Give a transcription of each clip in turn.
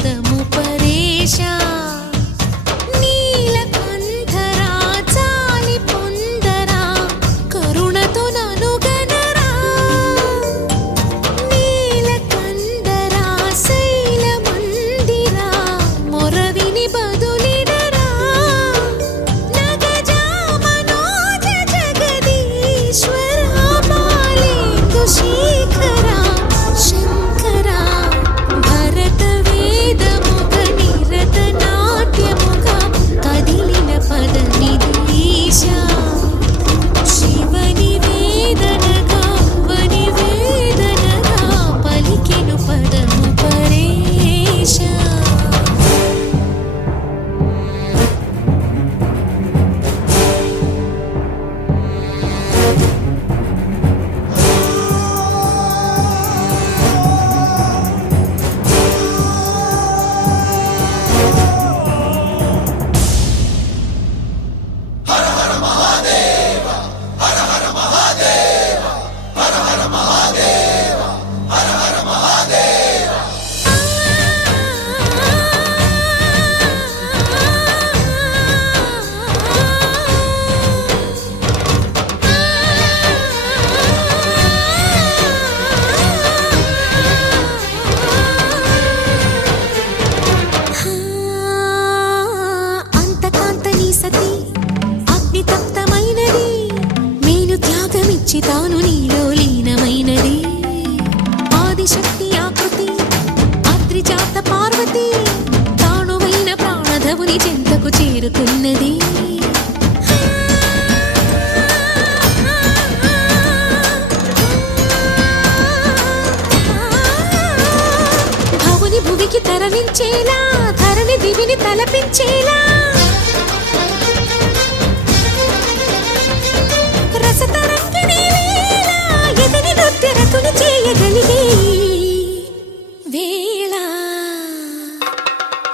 పదము పరేశా నీలకంఠరా చాలి పొందరా కరుణతో నను గనరా నీలకంఠరా శైల మందిరా మొరవిని బదులిడరా నగజా మనోజ జగదీశ్వరా బాలేందు శేఖరా శంకరా భరత వేదముగ నిరత నాట్యముగ కదిలిన పదనిధీశా శివని వేదనగా వని వేదనగా పలికెను పదము పరేశా అంతకాంతని సతి అగ్నితప్తమైనది నేను త్యాగమిచ్చి తాను నీలో లీనమైనది ఆదిశక్తి ఆకృతి అద్రిజాత పార్వతి తానువైన ప్రాణధవుని చెంతకు చేరుకున్నది భవుని భువికి తరలించేలా ధరణి దివిని తలపించేలా రసతరంగిణి వేళ ఎదిని నృత్యరతుని చేయగలిగే వేళ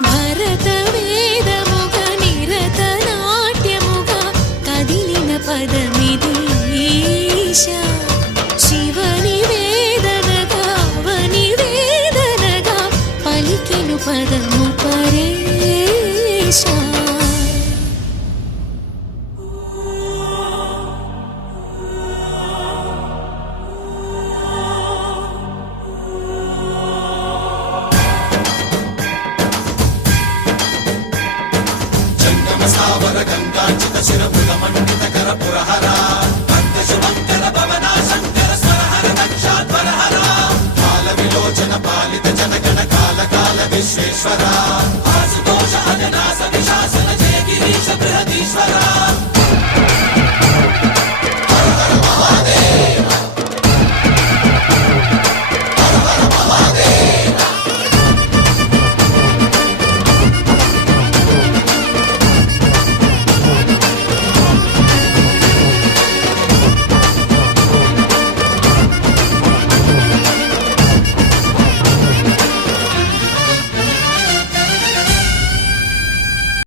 భరత వేదముగ నిరత నాట్యముగ కదిలిన పదమిధీశా శివని వేదనగా వని వేదనగా పలికెను పదము పరేశా స్థావర గంగాచిత శిరమృగ మండిత కర పురహర మంగళ భవన శంకర స్వరహర దక్షాధ్వరహర కాల విలోచన పాలిత జనగణ కాల కాల విశ్వేశ్వర